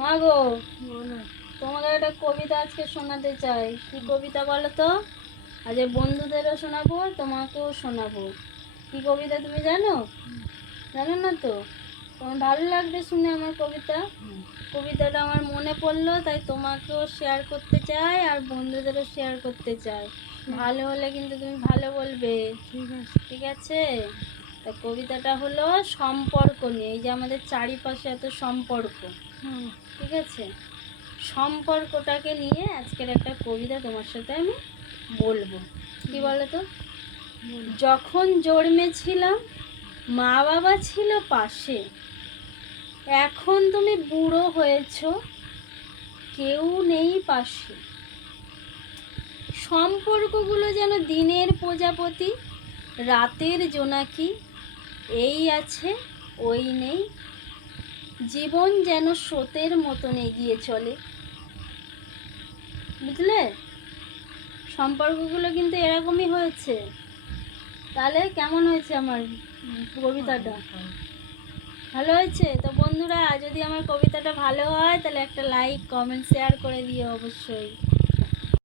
মা গো, তোমাকে একটা কবিতা আজকে শোনাতে চাই। কি কবিতা বলো তো? আজ বন্ধুদেরও শোনাবো, তোমাকেও শোনাবো। কি কবিতা তুমি জানো? জানো না তো? তোমার ভালো লাগবে শুনে আমার কবিতা। কবিতাটা আমার মনে পড়লো, তাই তোমাকেও শেয়ার করতে চাই আর বন্ধুদেরও শেয়ার করতে চাই। ভালো হলে কিন্তু তুমি ভালো বলবে। ঠিক আছে? তা কবিতাটা হলো সম্পর্ক নিয়ে। এই যে আমাদের চারিপাশে এত সম্পর্ক, ঠিক আছে, সম্পর্কটাকে নিয়ে আজকের একটা কবিতা তোমার সাথে আমি বলবো। কি বলো তো? যখন জন্মেছিলাম মা বাবা ছিল পাশে, এখন তুমি বুড়ো হয়েছো, কেউ নেই পাশে। সম্পর্কগুলো যেন দিনের প্রজাপতি, রাতের জোনাকি, এই আছে ওই নেই। জীবন যেন স্রোতের মতন এগিয়ে চলে। বুঝলে? সম্পর্কগুলো কিন্তু এরকমই হয়েছে। তাহলে কেমন হয়েছে আমার কবিতাটা? ভালো হয়েছে তো বন্ধুরা? যদি আমার কবিতাটা ভালো হয় তাহলে একটা লাইক কমেন্ট শেয়ার করে দিও অবশ্যই।